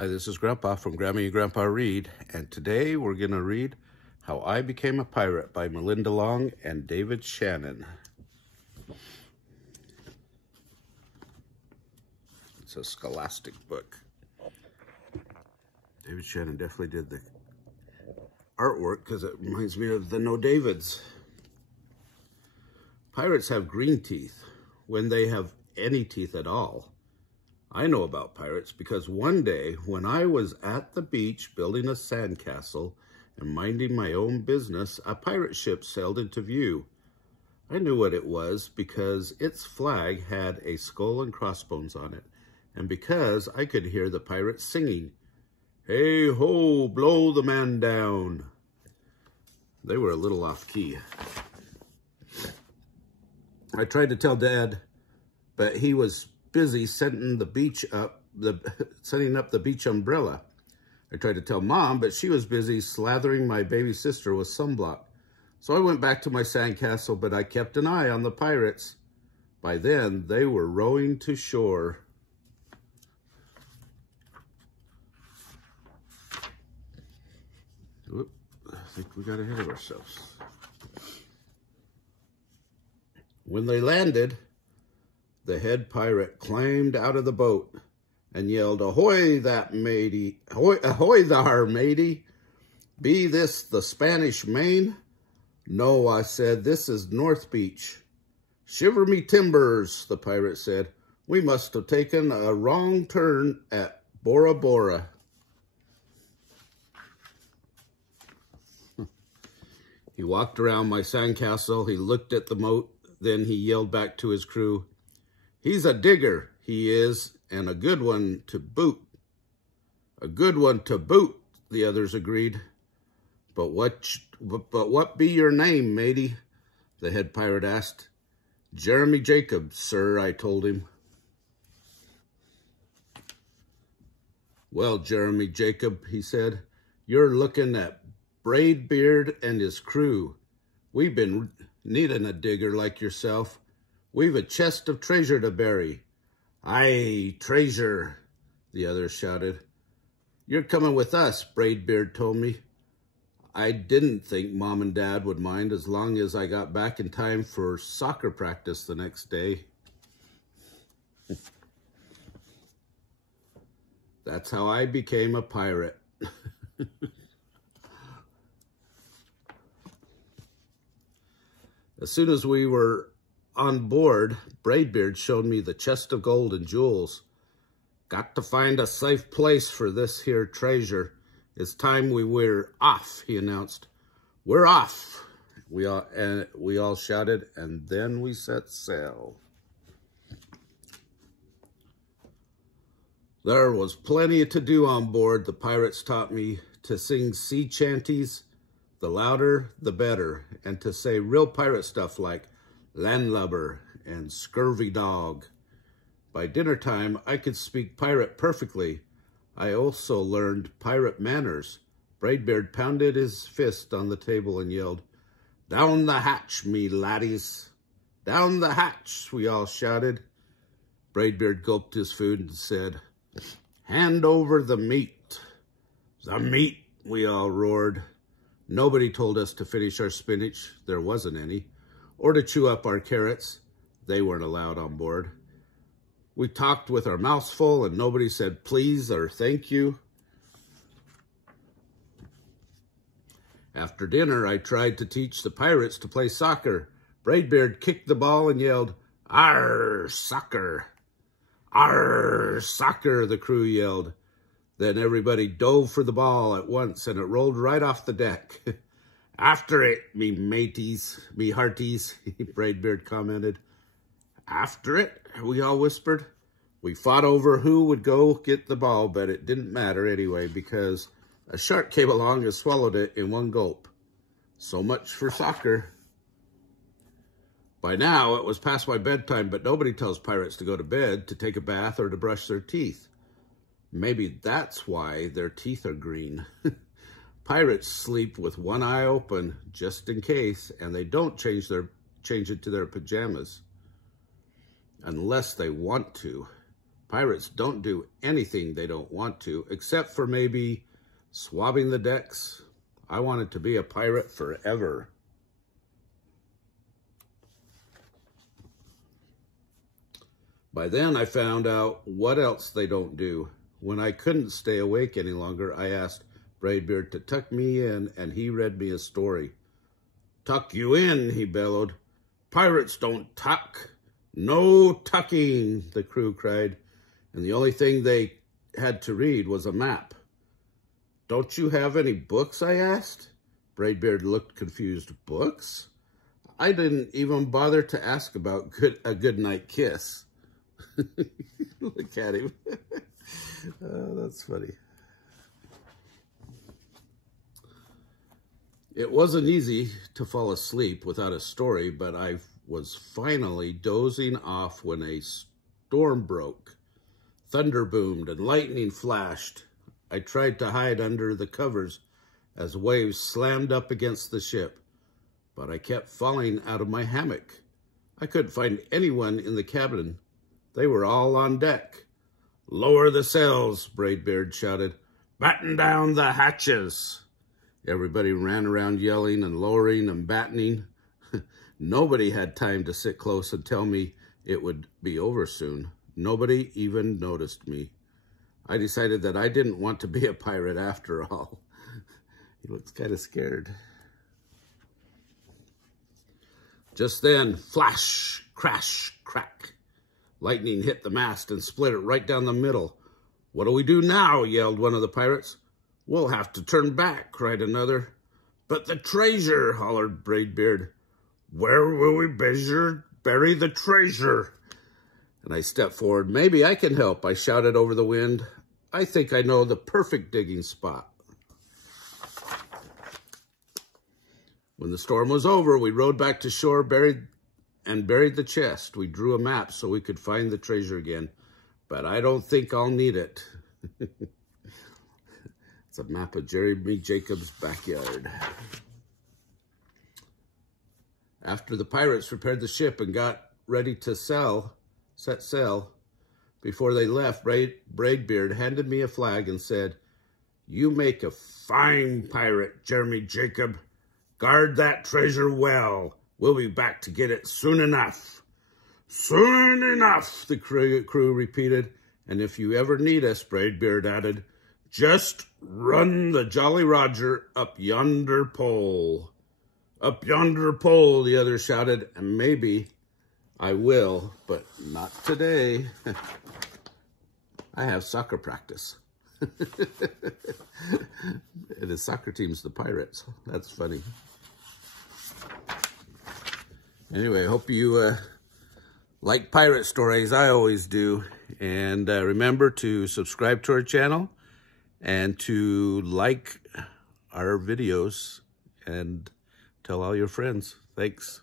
Hi, this is Grandpa from Grammy and Grandpa Read, and today we're going to read How I Became a Pirate by Melinda Long and David Shannon. It's a scholastic book. David Shannon definitely did the artwork because it reminds me of the No Davids. Pirates have green teeth when they have any teeth at all. I know about pirates because one day when I was at the beach building a sandcastle and minding my own business, a pirate ship sailed into view. I knew what it was because its flag had a skull and crossbones on it, and because I could hear the pirates singing, "Hey ho, blow the man down." They were a little off key. I tried to tell Dad, but he was busy setting up the beach umbrella. I tried to tell Mom, but she was busy slathering my baby sister with sunblock. So I went back to my sandcastle, but I kept an eye on the pirates. By then, they were rowing to shore. Oop, I think we got ahead of ourselves. When they landed, the head pirate climbed out of the boat and yelled, "Ahoy, that matey! Ahoy thar, matey! Be this the Spanish Main?" "No," I said, "this is North Beach." "Shiver me timbers," the pirate said. "We must have taken a wrong turn at Bora Bora." He walked around my sandcastle. He looked at the moat. Then he yelled back to his crew, "He's a digger, he is, and a good one to boot." "A good one to boot," the others agreed. But what be your name, matey?" the head pirate asked. "Jeremy Jacob, sir," I told him. "Well, Jeremy Jacob," he said, "you're looking at Braidbeard and his crew. We've been needing a digger like yourself. We've a chest of treasure to bury." "Aye, treasure," the others shouted. "You're coming with us," Braidbeard told me. I didn't think Mom and Dad would mind as long as I got back in time for soccer practice the next day. That's how I became a pirate. As soon as we were on board, Braidbeard showed me the chest of gold and jewels. "Got to find a safe place for this here treasure. It's time we were off," he announced. "We're off," we all shouted, and then we set sail. There was plenty to do on board. The pirates taught me to sing sea chanties, the louder, the better, and to say real pirate stuff like landlubber and scurvy dog. By dinner time, I could speak pirate perfectly. I also learned pirate manners. Braidbeard pounded his fist on the table and yelled, "Down the hatch, me laddies! Down the hatch!" we all shouted. Braidbeard gulped his food and said, "Hand over the meat." "The meat!" we all roared. Nobody told us to finish our spinach, there wasn't any, or to chew up our carrots. They weren't allowed on board. We talked with our mouths full and nobody said please or thank you. After dinner, I tried to teach the pirates to play soccer. Braidbeard kicked the ball and yelled, "Arr, soccer! Arr, soccer!" the crew yelled. Then everybody dove for the ball at once, and it rolled right off the deck. "After it, me mateys, me hearties," Braidbeard commented. "After it?" we all whispered. We fought over who would go get the ball, but it didn't matter anyway because a shark came along and swallowed it in one gulp. So much for soccer. By now, it was past my bedtime, but nobody tells pirates to go to bed, to take a bath, or to brush their teeth. Maybe that's why their teeth are green. Pirates sleep with one eye open, just in case, and they don't change it to their pajamas. Unless they want to. Pirates don't do anything they don't want to, except for maybe swabbing the decks. I wanted to be a pirate forever. By then, I found out what else they don't do. When I couldn't stay awake any longer, I asked Braidbeard to tuck me in, and he read me a story. "Tuck you in," he bellowed. "Pirates don't tuck. No tucking," the crew cried. And the only thing they had to read was a map. "Don't you have any books?" I asked. Braidbeard looked confused. "Books?" I didn't even bother to ask about a goodnight kiss. Look at him. Oh, that's funny. It wasn't easy to fall asleep without a story, but I was finally dozing off when a storm broke. Thunder boomed and lightning flashed. I tried to hide under the covers as waves slammed up against the ship, but I kept falling out of my hammock. I couldn't find anyone in the cabin. They were all on deck. "Lower the sails," Braidbeard shouted. "Batten down the hatches." Everybody ran around yelling and lowering and battening. Nobody had time to sit close and tell me it would be over soon. Nobody even noticed me. I decided that I didn't want to be a pirate after all. He looks kind of scared. Just then, flash, crash, crack. Lightning hit the mast and split it right down the middle. "What do we do now?" yelled one of the pirates. "We'll have to turn back," cried another. "But the treasure," hollered Braidbeard. "Where will we bury the treasure?" And I stepped forward. "Maybe I can help," I shouted over the wind. "I think I know the perfect digging spot." When the storm was over, we rowed back to shore, buried the chest. We drew a map so we could find the treasure again, but I don't think I'll need it. It's a map of Jeremy Jacobs' backyard. After the pirates repaired the ship and got ready to set sail, before they left, Braidbeard handed me a flag and said, "You make a fine pirate, Jeremy Jacob. Guard that treasure well. We'll be back to get it soon enough." "Soon enough," the crew repeated. "And if you ever need us," Braidbeard added, "just run the Jolly Roger up yonder pole." "Up yonder pole," the others shouted, "and maybe I will, but not today. I have soccer practice." And his soccer team's the Pirates. That's funny. Anyway, I hope you like pirate stories. I always do. And remember to subscribe to our channel and to like our videos and tell all your friends. Thanks.